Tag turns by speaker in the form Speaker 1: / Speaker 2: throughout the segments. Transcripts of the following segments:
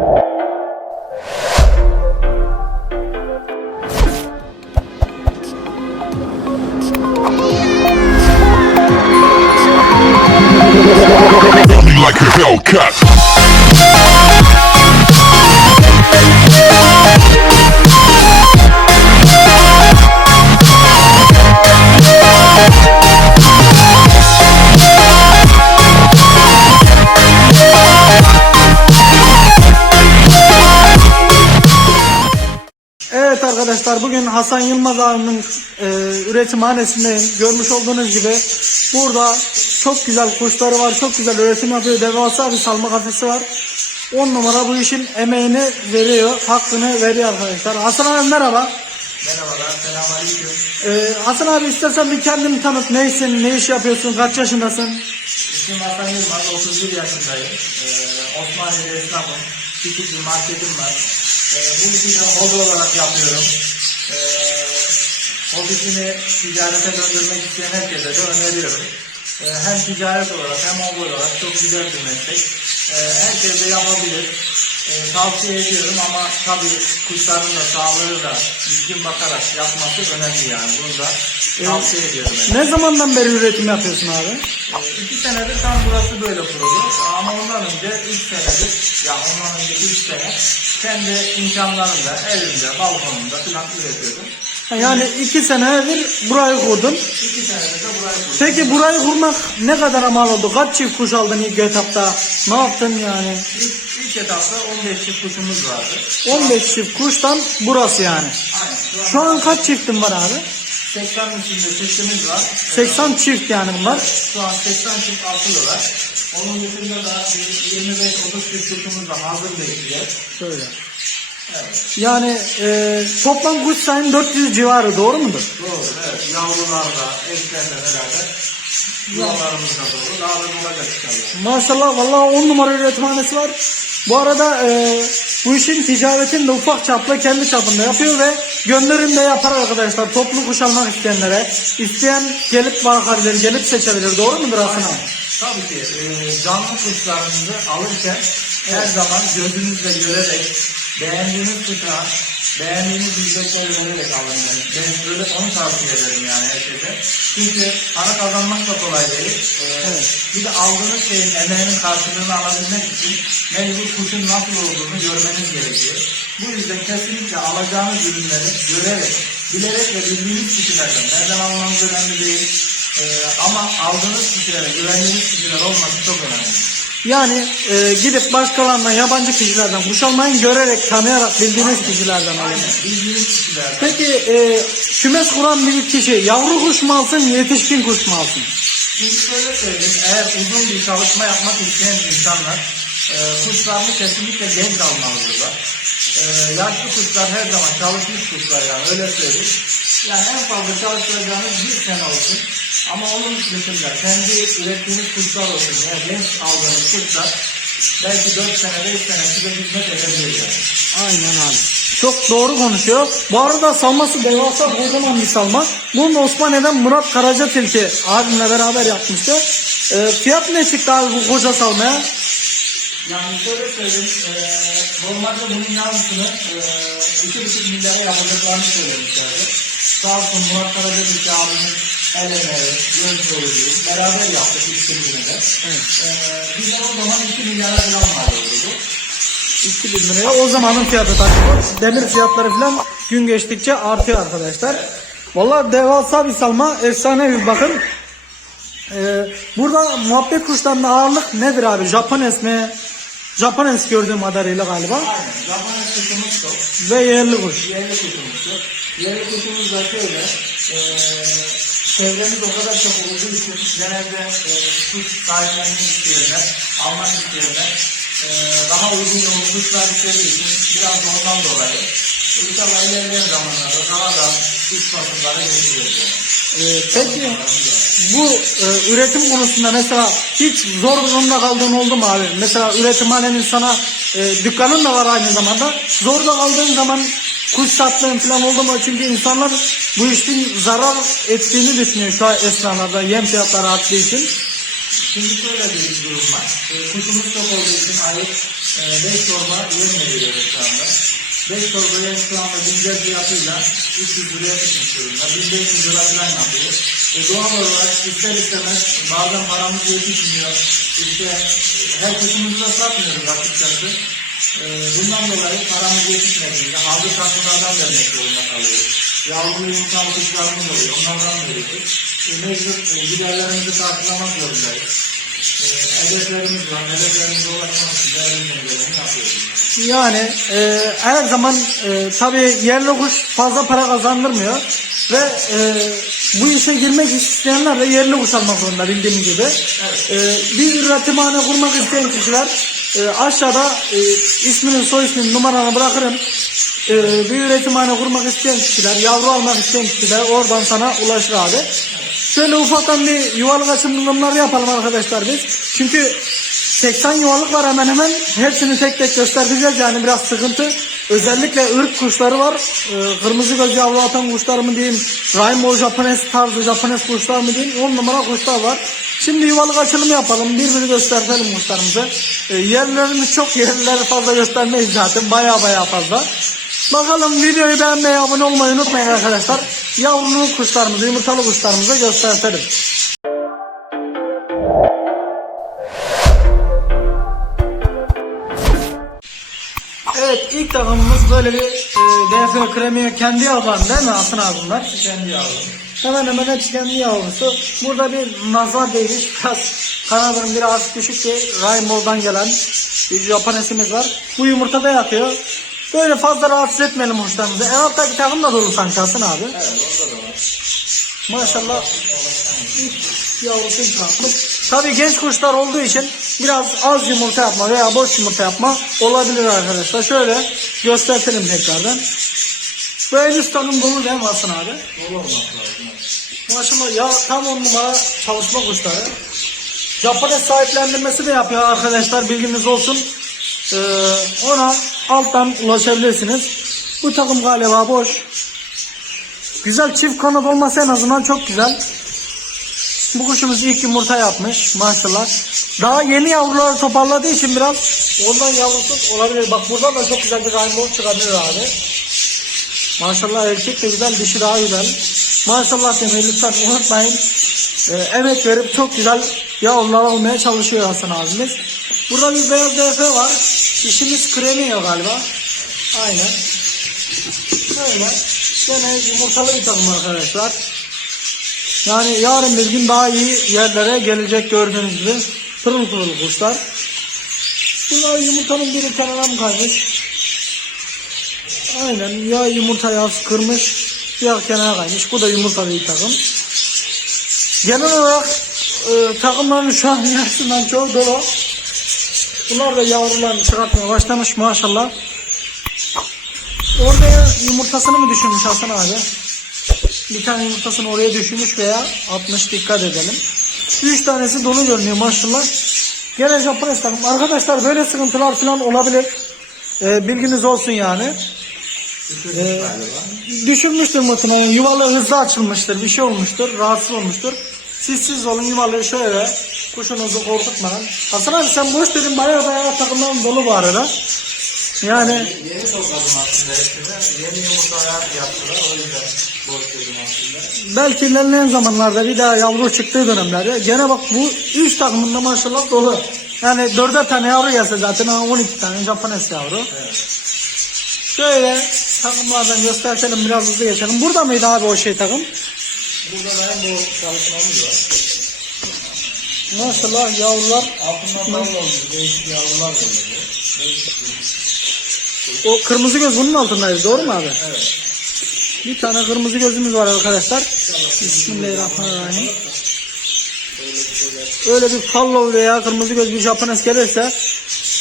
Speaker 1: Me like a Hellcat.
Speaker 2: Arkadaşlar bugün Hasan Yılmaz abinin e, üretimhanesindeyim. Görmüş olduğunuz gibi burada çok güzel kuşları var. Çok güzel üretim yapıyor. Devasa bir salma kafesi var. 10 numara bu işin emeğini veriyor. Hakkını veriyor arkadaşlar. Hasan abi merhaba.
Speaker 3: Merhabalar, selamünaleyküm.
Speaker 2: E, Hasan abi istersen bir kendini tanıt. Neysin, ne iş yapıyorsun, kaç yaşındasın?
Speaker 3: İsmim Hasan Yılmaz, 31 yaşındayım. Ee, Osmaniye'de esnafım. Küçük bir marketim var. Ee, bu işi de hobi olarak yapıyorum. Ee, hobisini ticarete döndürmek isteyen herkese de öneriyorum. Ee, hem ticaret olarak hem hobi olarak çok güzel bir meslek. Ee, herkes de yapabilir. Ee, tavsiye ediyorum ama tabii kuşların da sağlığı da düzgün bakarak yapması önemli yani. Bunu da tavsiye ediyorum. ben.
Speaker 2: Ne zamandan beri üretim yapıyorsun abi?
Speaker 3: Ee, İki senedir tam burası böyle kurulu. Ama ondan önce üç senedir, ya ondan önceki üç sene kendi imkanlarımla, evimde, balkonumda falan üretiyordum.
Speaker 2: Yani iki senedir burayı kurdun.
Speaker 3: İki senedir de burayı kurdum.
Speaker 2: Peki burayı kurmak ne kadar mal oldu? Kaç çift kuş aldın ilk etapta? Ne yaptın yani?
Speaker 3: İlk, ilk etapta 15 çift kuşumuz vardı.
Speaker 2: 15 çift kuştan burası yani.
Speaker 3: Aynen.
Speaker 2: Şu an kaç çiftin var abi?
Speaker 3: 80 üstünde çiftimiz var.
Speaker 2: 80 çift yani bunlar.
Speaker 3: Şu an 80 çift altılı var. Onun dışında da bir 25-30 çift kuşumuz da hazır bekliyor.
Speaker 2: Şöyle.
Speaker 3: Evet.
Speaker 2: Yani e, toplam kuş sayın 400 civarı doğru mudur?
Speaker 3: Doğru, evet. Yavrularla, eşlerle beraber yuvalarımız da dolu. Daha da inşallah.
Speaker 2: Maşallah vallahi 10 numara üretimhanesi var. Bu arada e, bu işin ticaretini de ufak çaplı kendi çapında yapıyor ve gönderim de yapar arkadaşlar. Toplu kuş almak isteyenlere. isteyen gelip bakabilir, gelip seçebilir. Doğru mudur Hasan abi?
Speaker 3: Tabii ki e, canlı kuşlarınızı alırken her zaman gözünüzle görerek beğendiğiniz kuşa beğendiğiniz ücretleri vererek alın. Yani. Ben böyle onu tavsiye ederim yani herkese. Çünkü para kazanmak da kolay değil. E, Bir de aldığınız şeyin emeğinin karşılığını alabilmek için mecbur kuşun nasıl olduğunu görmeniz gerekiyor. Bu yüzden kesinlikle alacağınız ürünleri görerek, bilerek ve bildiğiniz kişilerden nereden almanız önemli değil. Ee, ama aldığınız kişilere, güvendiğiniz kişiler olması çok önemli.
Speaker 2: Yani e, gidip başkalarından, yabancı kişilerden kuş almayın. Görerek, tanıyarak bildiğiniz kişilerden alın.
Speaker 3: Bildiğiniz kişilerden.
Speaker 2: Peki e, kümes kuran bir kişi yavru kuş mu alsın, yetişkin kuş mu alsın?
Speaker 3: Şimdi şöyle söyleyeyim, eğer uzun bir çalışma yapmak isteyen insanlar e, kuşlarını kesinlikle genç almalıdırlar. E, yaşlı kuşlar her zaman çalışmış kuşlar yani öyle söyleyeyim. Yani en fazla çalıştıracağınız bir sene olsun. Ama onun dışında kendi ürettiğiniz kuşlar olsun. Yani genç aldığınız kuşlar belki 4 sene, 5 sene size hizmet edebilir yani.
Speaker 2: Aynen abi. Çok doğru konuşuyor. Bu arada salması devasa kocaman bir salma. Bunu Osmaniye'den Murat Karaca Tilki abimle beraber yapmıştı. E, fiyat ne çıktı abi bu koca salmaya?
Speaker 3: Yani şöyle söyleyeyim, eee normalde bunun eee iki buçuk milyara yapacaklarını söylemişlerdi. Sağ olsun Murat Karacabük abimiz el emeği, göz doğruyu beraber yaptık işbirliğini de.
Speaker 2: Evet.
Speaker 3: Eee bize o zaman iki milyara falan mal oldu.
Speaker 2: 2000 liraya. O zamanın fiyatı tabii. Demir fiyatları falan gün geçtikçe artıyor arkadaşlar. Vallahi devasa bir salma. Efsane bir bakın. Ee, burada muhabbet kuşlarında ağırlık nedir abi? Japones mi? Japones gördüğüm kadarıyla galiba.
Speaker 3: Aynen, Japon çok.
Speaker 2: Ve yerli kuş.
Speaker 3: Yerli kuşumuz yok. Yerli kuşumuz da şöyle, eee çevremiz o kadar çok olduğu için genelde eee kuş sahiplenmek isteyenler, almak isteyenler eee daha uygun yolu kuşlar istediği için biraz da ondan dolayı İnşallah ilerleyen zamanlarda daha da yani.
Speaker 2: Ee, peki bu e, üretim konusunda mesela hiç zor durumda kaldığın oldu mu abi? Mesela üretimhanenin sana e, dükkanın da var aynı zamanda. Zorda kaldığın zaman kuş sattığın falan oldu mu? Çünkü insanlar bu işin zarar ettiğini düşünüyor şu an esnaflarda yem fiyatları arttığı için.
Speaker 3: Şimdi şöyle bir durum var. E, kuşumuz çok olduğu için ayıp 5 torba yem veriyoruz şu anda. 5 torba yem şu anda güncel fiyatıyla 300 liraya çıkmış durumda. 1500 lira falan yapıyor. E, doğal olarak ister istemez bazen paramız yetişmiyor. İşte e, her kuşumuzu da satmıyoruz açıkçası. E, bundan dolayı paramız yetişmediğinde hazır takımlardan vermek zorunda kalıyoruz. Yavru yumurtalı kuşlarımız oluyor. Onlardan veriyoruz. E, mecbur e, giderlerimizi karşılamak zorundayız.
Speaker 2: Yani e, her zaman e, tabii yerli kuş fazla para kazandırmıyor ve e, bu işe girmek isteyenler de yerli kuş almak zorunda bildiğiniz gibi. E, bir üretimhane kurmak isteyen kişiler e, aşağıda e, ismini soy ismini numaranı bırakırım. E, bir üretimhane kurmak isteyen kişiler, yavru almak isteyen kişiler oradan sana ulaşır abi. Şöyle ufaktan bir yuvalık açılımları yapalım arkadaşlar biz. Çünkü 80 yuvalık var hemen hemen. Hepsini tek tek göstereceğiz yani biraz sıkıntı. Özellikle ırk kuşları var. Ee, kırmızı göz yavru atan kuşlar mı diyeyim. Rainbow Japones tarzı Japones kuşlar mı diyeyim. 10 numara kuşlar var. Şimdi yuvalık açılımı yapalım. Birbirini gösterelim kuşlarımızı. Ee, yerlerimiz çok yerleri fazla göstermeyiz zaten. Baya baya fazla. Bakalım videoyu beğenmeyi, abone olmayı unutmayın arkadaşlar. Yavrulu kuşlarımızı, yumurtalı kuşlarımızı gösterelim. Evet ilk takımımız böyle bir e, DF kremiye kendi yavruları değil mi Asın abi bunlar?
Speaker 3: Kendi yavrum.
Speaker 2: Hemen hemen hepsi kendi yavrusu. Burada bir nazar değmiş biraz kanadının biraz düşük bir Rainbow'dan gelen bir Japonesimiz var. Bu yumurtada yatıyor. Böyle fazla rahatsız etmeyelim kuşlarımızı. En alttaki takım da dolu sanki Asın abi.
Speaker 3: Evet orada da var.
Speaker 2: Maşallah yavrusu. Tabii genç kuşlar olduğu için biraz az yumurta yapma veya boş yumurta yapma olabilir arkadaşlar. Şöyle göstertelim tekrardan. En üst takım dolu değil mi Hasan abi?
Speaker 3: Dolu lazım.
Speaker 2: Maşallah ya tam on numara çalışma kuşları. Japones sahiplendirmesi de yapıyor arkadaşlar bilginiz olsun. Ee, ona alttan ulaşabilirsiniz. Bu takım galiba boş. Güzel çift kanat olması en azından çok güzel. Bu kuşumuz ilk yumurta yapmış maşallah. Daha yeni yavruları toparladığı için biraz ondan yavrusu olabilir. Bak buradan da çok güzel bir rainbow çıkabilir abi. Maşallah erkek de güzel, dişi daha güzel. Maşallah demeyi lütfen unutmayın. Ee, emek verip çok güzel yavrular almaya çalışıyor Hasan abimiz. Burada bir beyaz DF var. İşimiz kremiyor galiba. Aynen. Böyle. Gene yumurtalı bir takım arkadaşlar. Yani yarın bir gün daha iyi yerlere gelecek gördüğünüz gibi. Pırıl pırıl kuşlar. Bunlar yumurtanın biri kenara mı kaymış? Aynen ya yumurta yaz kırmış ya kenara kaymış. Bu da yumurtalı bir takım. Genel olarak e, takımların şu an yarısından çoğu dolu. Bunlar da yavrularını çıkartmaya başlamış maşallah. Oraya yumurtasını mı düşürmüş Hasan abi? Bir tane yumurtasını oraya düşürmüş veya atmış dikkat edelim. Üç tanesi dolu görünüyor maşallah. Gene Japones takım. Arkadaşlar böyle sıkıntılar falan olabilir. Ee, bilginiz olsun yani.
Speaker 3: Galiba.
Speaker 2: Düşürmüştür muhtemelen. Yuvalı hızlı açılmıştır. Bir şey olmuştur. Rahatsız olmuştur. Siz siz olun yuvalı şöyle. Kuşunuzu korkutmadan. Hasan abi sen boş dedin bayağı bayağı takımdan dolu bu arada. Yani
Speaker 3: Yeni topladım aslında hepsini. Yeni yumurtalar yaptılar. O yüzden boş dedim aslında.
Speaker 2: belki ilerleyen zamanlarda bir daha yavru çıktığı dönemlerde gene bak bu 3 takımında maşallah dolu. Yani dörder tane yavru gelse zaten ha, 12 tane Japones yavru. Şöyle takımlardan gösterelim biraz hızlı geçelim. Burada mıydı abi o şey takım?
Speaker 3: Burada da hem bu çalışmamız var.
Speaker 2: Maşallah yavrular
Speaker 3: Altından. Değişik yavrular.
Speaker 2: O kırmızı göz bunun altındaydı doğru mu abi?
Speaker 3: Evet.
Speaker 2: Bir tane kırmızı gözümüz var arkadaşlar. Bismillahirrahmanirrahim. Öyle bir fallo veya kırmızı göz bir Japones gelirse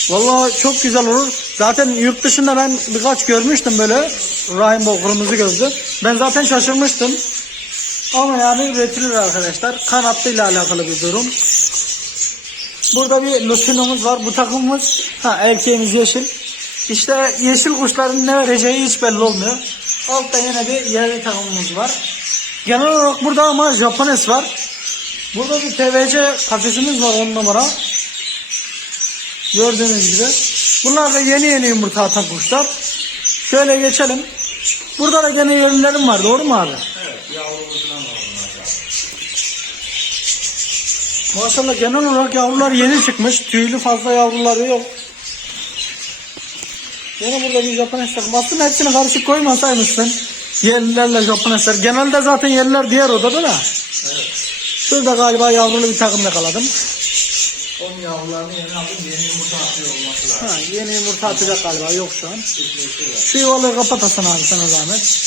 Speaker 2: vallahi çok güzel olur. Zaten yurt dışında ben birkaç görmüştüm böyle rainbow kırmızı gözlü. Ben zaten şaşırmıştım. Ama yani üretilir arkadaşlar. Kanatlıyla alakalı bir durum. Burada bir lutinumuz var. Bu takımımız ha erkeğimiz yeşil. İşte yeşil kuşların ne vereceği hiç belli olmuyor. Altta yine bir yerli takımımız var. Genel olarak burada ama Japones var. Burada bir TVC kafesimiz var 10 numara. Gördüğünüz gibi. Bunlar da yeni yeni yumurta atan kuşlar. Şöyle geçelim. Burada da gene yönlerim var doğru mu abi?
Speaker 3: Evet, yavru
Speaker 2: Maşallah genel olarak yavrular yeni çıkmış. Tüylü fazla yavruları yok. Yine burada bir Japones takım. Aslında hepsini karışık koymasaymışsın. Yerlilerle Japonesler. Genelde zaten yerliler diğer odada da.
Speaker 3: Evet.
Speaker 2: Şurada galiba yavrulu bir takım yakaladım.
Speaker 3: Onun yavrularını yeni aldım, yeni yumurta atıyor olması lazım.
Speaker 2: Ha, yeni yumurta atacak galiba yok şu an. Şu yuvaları kapat Hasan abi sana zahmet.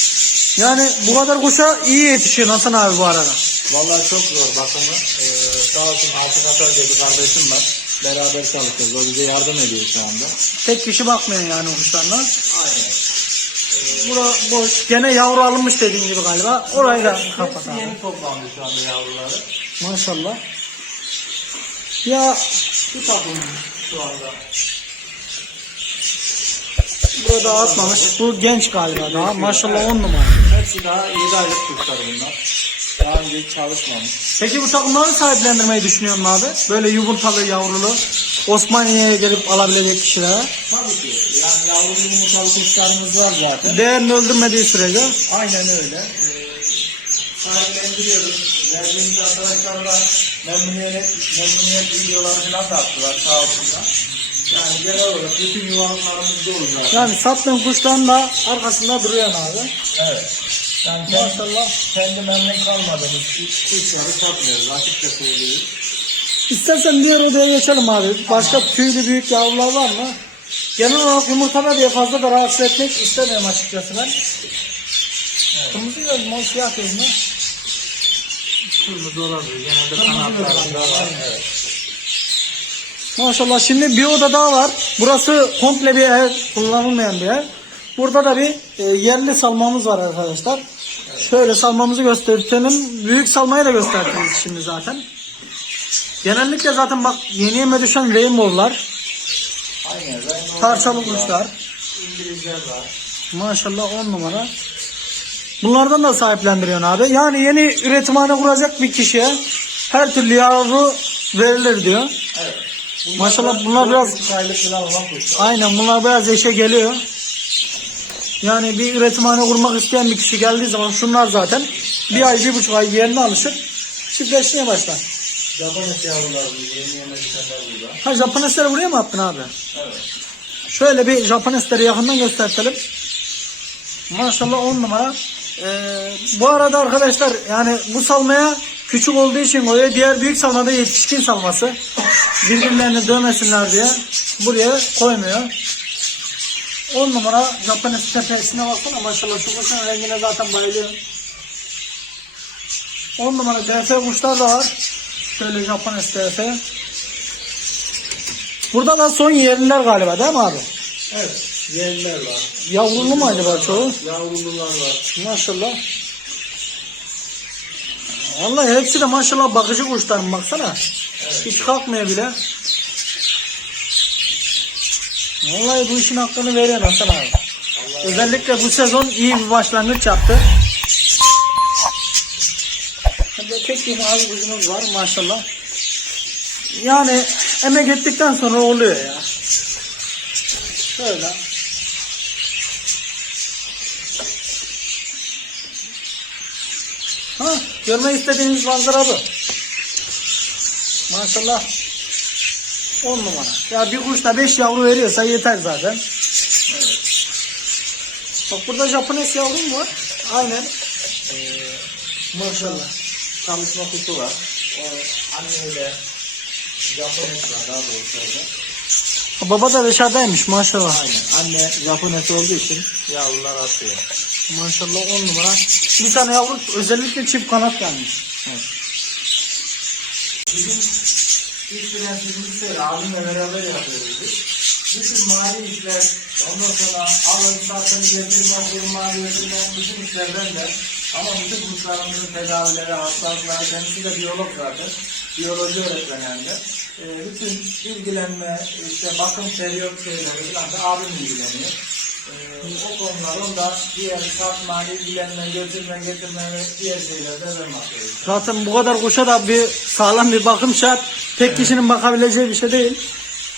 Speaker 2: Yani bu kadar kuşa iyi yetişiyor Hasan abi bu arada.
Speaker 3: Vallahi çok zor bakımı. Ee, sağ olsun altı katar diye bir kardeşim var. Beraber çalışıyoruz. O bize yardım ediyor şu anda.
Speaker 2: Tek kişi bakmıyor yani kuşlarına.
Speaker 3: Aynen.
Speaker 2: Bura boş. Gene yavru alınmış dediğin gibi galiba. Orayı da kapat
Speaker 3: Hepsi
Speaker 2: abi.
Speaker 3: yeni toplandı şu anda yavruları.
Speaker 2: Maşallah. Ya
Speaker 3: Bu takım şu anda.
Speaker 2: burada atmamış. Bu genç galiba daha. Maşallah on numara.
Speaker 3: Hepsi daha 7 aylık kuşlar bunlar. Daha önce hiç çalışmamış.
Speaker 2: Peki bu takımları sahiplendirmeyi düşünüyor musun abi? Böyle yumurtalı, yavrulu. Osmaniye'ye gelip alabilecek kişilere.
Speaker 3: Tabii ki. Yani yavru yumurtalı kuşlarımız var zaten.
Speaker 2: Değerini öldürmediği sürece.
Speaker 3: Aynen öyle. Ee, sahiplendiriyoruz. Verdiğimiz arkadaşlarla memnuniyet, memnuniyet videoları falan da attılar sağ olsunlar. Yani genel olarak bütün yuvalıklarımız dolu zaten.
Speaker 2: Yani sattığın kuşların da arkasında duruyor abi.
Speaker 3: Evet. Yani kendi,
Speaker 2: Maşallah.
Speaker 3: kendi memnun kalmadığımız kuşları satmıyoruz. Açıkça söylüyoruz.
Speaker 2: İstersen diğer odaya geçelim abi. Başka tüylü büyük yavrular var mı? Genel olarak yumurtada diye fazla da rahatsız etmek istemiyorum açıkçası ben. Kırmızı gözlü mor siyah gözlü.
Speaker 3: Kırmızı olabilir. Genelde kanatlarında var. Evet.
Speaker 2: Maşallah şimdi bir oda daha var. Burası komple bir ev, kullanılmayan bir ev. Burada da bir e, yerli salmamız var arkadaşlar. Şöyle salmamızı gösterelim. Büyük salmayı da göstereceğiz şimdi zaten. Genellikle zaten bak yeni yeme düşen rainbow'lar,
Speaker 3: Aynen. Rainbow
Speaker 2: parçalı
Speaker 3: var.
Speaker 2: kuşlar.
Speaker 3: İngilizler var.
Speaker 2: Maşallah 10 numara. Bunlardan da sahiplendiriyorsun abi. Yani yeni üretimhane kuracak bir kişiye her türlü yavru verilir diyor.
Speaker 3: Evet.
Speaker 2: Maşallah bunlar biraz-
Speaker 3: 4,5 aylık falan olan kuşlar.
Speaker 2: Aynen bunlar biraz eşe geliyor. Yani bir üretimhane kurmak isteyen bir kişi geldiği zaman şunlar zaten bir ay bir buçuk ay yerine alışır. Çiftleşmeye başlar.
Speaker 3: Japones yavrularımız, yeni yeme düşenler burada.
Speaker 2: Ha Japonesleri buraya mı attın abi?
Speaker 3: Evet.
Speaker 2: Şöyle bir Japonesleri yakından göstertelim. Maşallah 10 numara. Ee, bu arada arkadaşlar yani bu salmaya küçük olduğu için koyuyor. Diğer büyük salmada yetişkin salması. Birbirlerini dövmesinler diye buraya koymuyor. 10 numara Japones tepesine baksana maşallah şu kuşun rengine zaten bayılıyorum. 10 numara DF kuşlar da var. Şöyle Japones DF. Burada da son yerliler galiba değil mi abi?
Speaker 3: Evet. Yerliler var.
Speaker 2: Yavrulu mu acaba çoğu?
Speaker 3: Yavrulular var.
Speaker 2: Maşallah. Vallahi hepsi de maşallah bakıcı kuşlarım baksana. Hiç kalkmıyor bile. Vallahi bu işin hakkını veriyor Hasan abi. Özellikle bu sezon iyi bir başlangıç yaptı. De tek bir mavi kuşumuz var maşallah. Yani emek ettikten sonra oluyor ya. Şöyle. Ha, görmek istediğiniz manzara bu. Maşallah. 10 numara. Ya bir kuşta 5 yavru veriyorsa yeter zaten. Bak burada Japones yavru mu var? Aynen.
Speaker 3: Ee, maşallah. Çalışma kuşu var. O anneyle Japones var daha doğrusu orada.
Speaker 2: Baba da dışarıdaymış maşallah.
Speaker 3: Aynen. Anne Japones olduğu için yavrular atıyor.
Speaker 2: Maşallah 10 numara. Bir tane yavru özellikle çift kanat gelmiş.
Speaker 3: Bizim ilk prensibimiz şöyle, abimle beraber yapıyoruz biz. Bütün mali işler, ondan sonra alım, satım, getirme, kurma, götürme, bütün işlerden de ama bütün kuşlarımızın tedavileri, hastalıkları, kendisi de biyolog zaten, biyoloji öğretmeni hem de. Ee, bütün ilgilenme, işte bakım periyot şeyleri falan da abim ilgileniyor. Ee, o konuların da diğer satma, ilgilenme, götürme, getirme ve diğer şeylerde ben bakıyorum.
Speaker 2: Zaten bu kadar kuşa da bir sağlam bir bakım şart. Tek kişinin bakabileceği bir şey değil.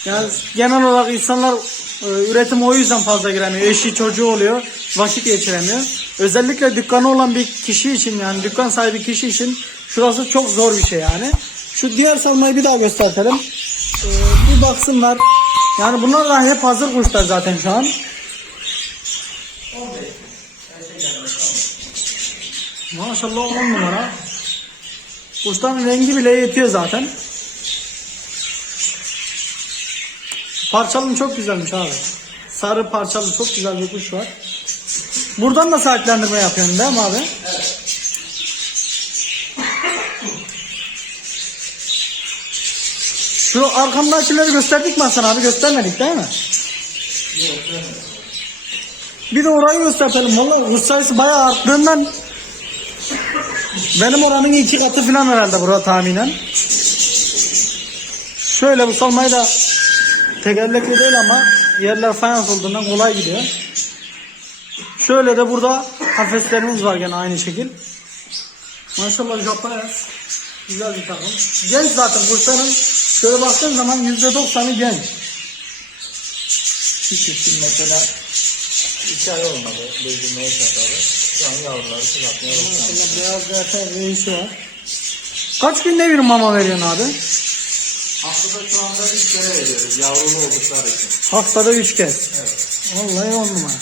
Speaker 2: Yani genel olarak insanlar e, üretim o yüzden fazla giremiyor. Eşi çocuğu oluyor. Vakit geçiremiyor. Özellikle dükkanı olan bir kişi için yani dükkan sahibi kişi için şurası çok zor bir şey yani. Şu diğer salmayı bir daha gösterelim. E, bir baksınlar. Yani bunlar da hep hazır kuşlar zaten şu an. Maşallah on numara. Kuşların rengi bile yetiyor zaten. Parçalım çok güzelmiş abi. Sarı parçalı çok güzel bir kuş var. Buradan da sahiplendirme yapıyorsun değil mi abi? Şu arkamdakileri gösterdik mi Hasan abi? Göstermedik değil mi? Bir de orayı gösterelim. Vallahi kuş sayısı bayağı arttığından benim oranın iki katı falan herhalde burada tahminen. Şöyle bu salmayı da tekerlekli değil ama yerler fayans olduğundan kolay gidiyor. Şöyle de burada kafeslerimiz var gene aynı şekil. Maşallah Japonya güzel bir takım. Genç zaten kuşların şöyle baktığın zaman %90'ı genç.
Speaker 3: İçin mesela iki ay olmadı bezirmeye satalı. Şu an yavruları çıkartmaya başladı.
Speaker 2: Beyaz zaten reisi var. Kaç günde bir mama veriyorsun abi?
Speaker 3: Haftada şu anda üç kere veriyoruz yavrulu oldukları için.
Speaker 2: Haftada 3 kez.
Speaker 3: Evet.
Speaker 2: Vallahi on numara.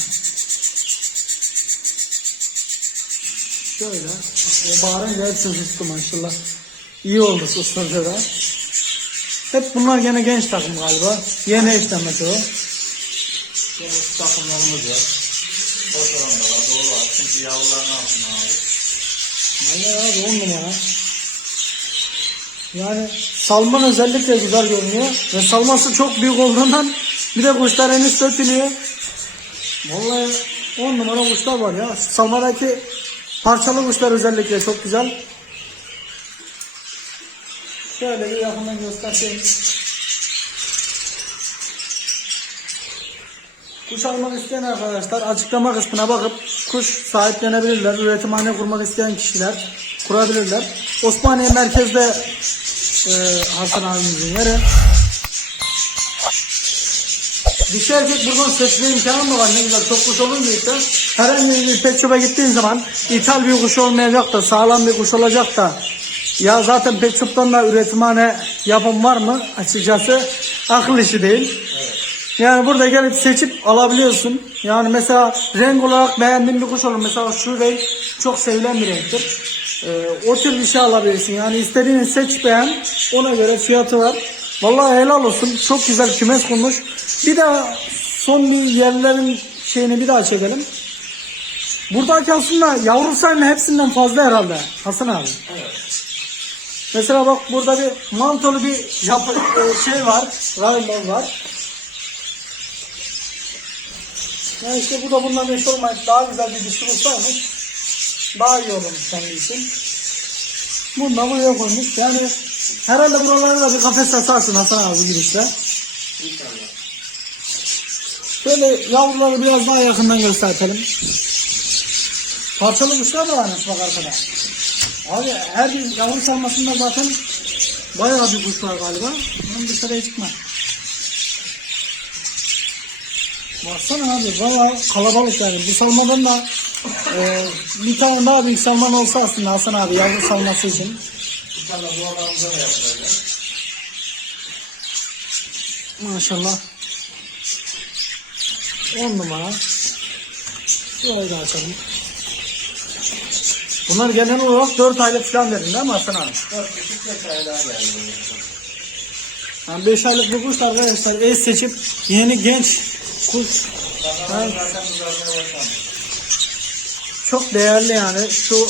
Speaker 2: Şöyle. O bağırınca hepsi sustu maşallah. İyi oldu susturdu da. Hep bunlar gene genç takım galiba. Yeni eklenmesi o.
Speaker 3: Şu takımlarımız var. Ortadan da var, doğru var. Çünkü yavruların altına aldık.
Speaker 2: Vallahi abi on numara. Yani salman özellikle güzel görünüyor. Ve salması çok büyük olduğundan bir de kuşlar henüz dökülüyor. Vallahi on numara kuşlar var ya. Salmadaki parçalı kuşlar özellikle çok güzel. Şöyle bir yakından göstereyim. Kuş almak isteyen arkadaşlar açıklama kısmına bakıp kuş sahiplenebilirler. Üretimhane kurmak isteyen kişiler kurabilirler. Osmaniye merkezde e, Hasan abimizin yeri. Dişi erkek buradan seçme imkanı mı var? Ne güzel çok kuş olunca işte. Herhangi bir pet shop'a gittiğin zaman ithal bir kuş olmayacak da sağlam bir kuş olacak da ya zaten pet shop'tan da üretimhane yapım var mı? Açıkçası akıl işi değil. Yani burada gelip seçip alabiliyorsun. Yani mesela renk olarak beğendiğin bir kuş olur. Mesela şu renk çok sevilen bir renktir. Ee, o tür bir şey alabilirsin. Yani istediğini seç beğen. Ona göre fiyatı var. Vallahi helal olsun. Çok güzel kümes kurmuş. Bir daha son bir yerlerin şeyini bir daha çekelim. Buradaki aslında yavru sayımı hepsinden fazla herhalde. Hasan abi. Mesela bak burada bir mantolu bir yapı, e, şey var. Rainbow var. Yani işte bu da bundan meş olmayıp daha güzel bir dişi bulsaymış daha iyi olurmuş kendi için. Bunu da buraya koymuş. Yani herhalde buralara da bir kafes asarsın Hasan abi bu girişte.
Speaker 3: İnşallah.
Speaker 2: Şöyle yavruları biraz daha yakından gösterelim. Parçalı kuşlar da varmış bak arkada. Abi her bir yavru salmasında zaten bayağı bir kuş var galiba. Bunun dışarıya çıkma. Baksana abi bayağı kalabalık yani. Bu salmadan da e, bir tane daha büyük salman olsa aslında Hasan abi yavru salması için.
Speaker 3: İnşallah bu alanımıza da yapılacak.
Speaker 2: Maşallah. 10 numara. Şurayı da açalım. Bunlar genel olarak 4 aylık falan dedin değil mi Hasan abi?
Speaker 3: Dört buçuk beş ay daha geldi.
Speaker 2: Yani 5 aylık bu kuş arkadaşlar eş seçip yeni genç kuş çok değerli yani. Şu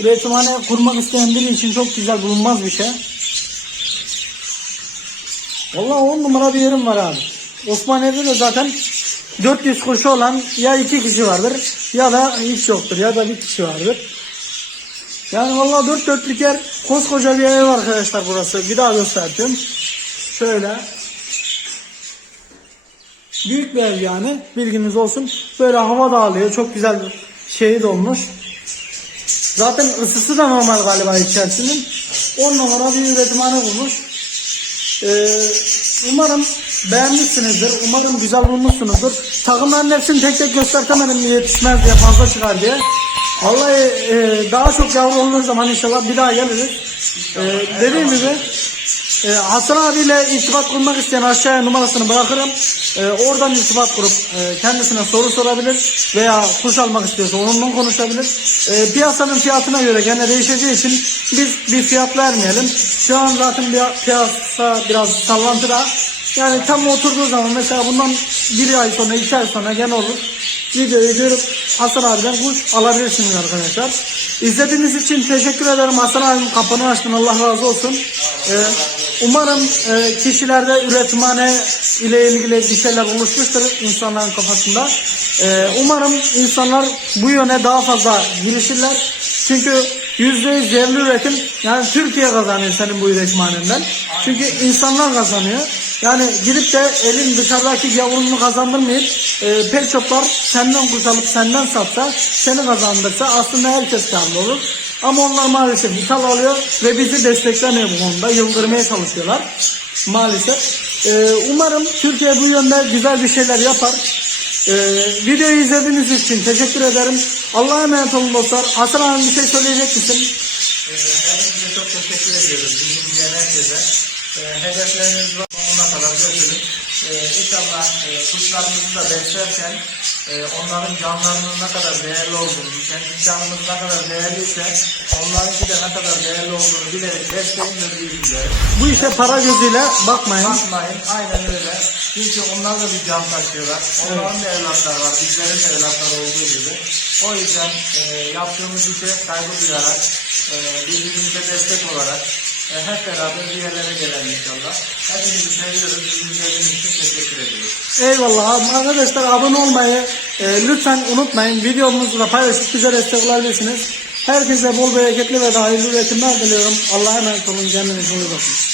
Speaker 2: üretimhane kurmak isteyen biri için çok güzel bulunmaz bir şey. Vallahi 10 numara bir yerim var abi. Osmaniye'de de zaten 400 kuşu olan ya iki kişi vardır ya da hiç yoktur ya da bir kişi vardır. Yani vallahi dört dörtlük yer koskoca bir ev arkadaşlar burası. Bir daha gösterdim. Şöyle. Büyük bir ev yani bilginiz olsun. Böyle hava dağılıyor. Çok güzel şeyi dolmuş. Zaten ısısı da normal galiba içerisinin. 10 numara bir üretimhane bulmuş. Ee, umarım beğenmişsinizdir. Umarım güzel bulmuşsunuzdur. Takımların hepsini tek tek göstertemedim yetişmez diye fazla çıkar diye. Vallahi e, daha çok yavru olduğu zaman inşallah bir daha geliriz. Ee, dediğim gibi e, Hasan abiyle irtibat kurmak isteyen aşağıya numarasını bırakırım. E, oradan irtibat kurup e, kendisine soru sorabilir veya kuş almak istiyorsa onunla konuşabilir. E, piyasanın fiyatına göre gene değişeceği için biz bir fiyat vermeyelim. Şu an zaten piyasa biraz sallantıda. Yani tam oturduğu zaman mesela bundan bir ay sonra iki ay sonra gene olur. Videoyu görüp Hasan abiden kuş alabilirsiniz arkadaşlar. İzlediğiniz için teşekkür ederim. Hasan abim kapını açtın. Allah razı olsun. Ee, umarım e, kişilerde üretimhane ile ilgili bir şeyler oluşmuştur insanların kafasında. Ee, umarım insanlar bu yöne daha fazla girişirler. Çünkü %100 yerli üretim yani Türkiye kazanıyor senin bu üretimhanenden. Çünkü insanlar kazanıyor. Yani gidip de elin dışarıdaki yavrunu kazandırmayıp e, pet shoplar senden kuş alıp senden satsa seni kazandırsa aslında herkes karlı olur. Ama onlar maalesef ithal alıyor ve bizi desteklemiyor bu konuda. Yıldırmaya çalışıyorlar maalesef. E, umarım Türkiye bu yönde güzel bir şeyler yapar. E, videoyu izlediğiniz için teşekkür ederim. Allah'a emanet olun dostlar. Hasan abi bir şey söyleyecek misin?
Speaker 3: Ee, hepinize çok teşekkür ediyoruz. Bizi izleyen herkese. Ee, var. Sonuna kadar götürün. Ee, inşallah e, kuşlarımızı da beslerken e, onların canlarının ne kadar değerli olduğunu, kendi canımız ne kadar değerliyse onlarınki de ne kadar değerli olduğunu bilerek besleyin ve.
Speaker 2: Bu işe para gözüyle bakmayın.
Speaker 3: Bakmayın aynen öyle. Çünkü onlar da bir can taşıyorlar. Onların da evlatları var. Bizlerin de evlatları olduğu gibi. O yüzden e, yaptığımız işe saygı duyarak, e, birbirimize destek olarak hep beraber bir yerlere gelelim inşallah. Hepinizi seviyoruz. Bizi izlediğiniz için teşekkür ediyoruz.
Speaker 2: Eyvallah arkadaşlar abone olmayı e, lütfen unutmayın. Videomuzu da paylaşıp bize destek olabilirsiniz. Herkese bol bereketli ve hayırlı üretimler diliyorum. Allah'a emanet olun. Kendinize iyi bakın.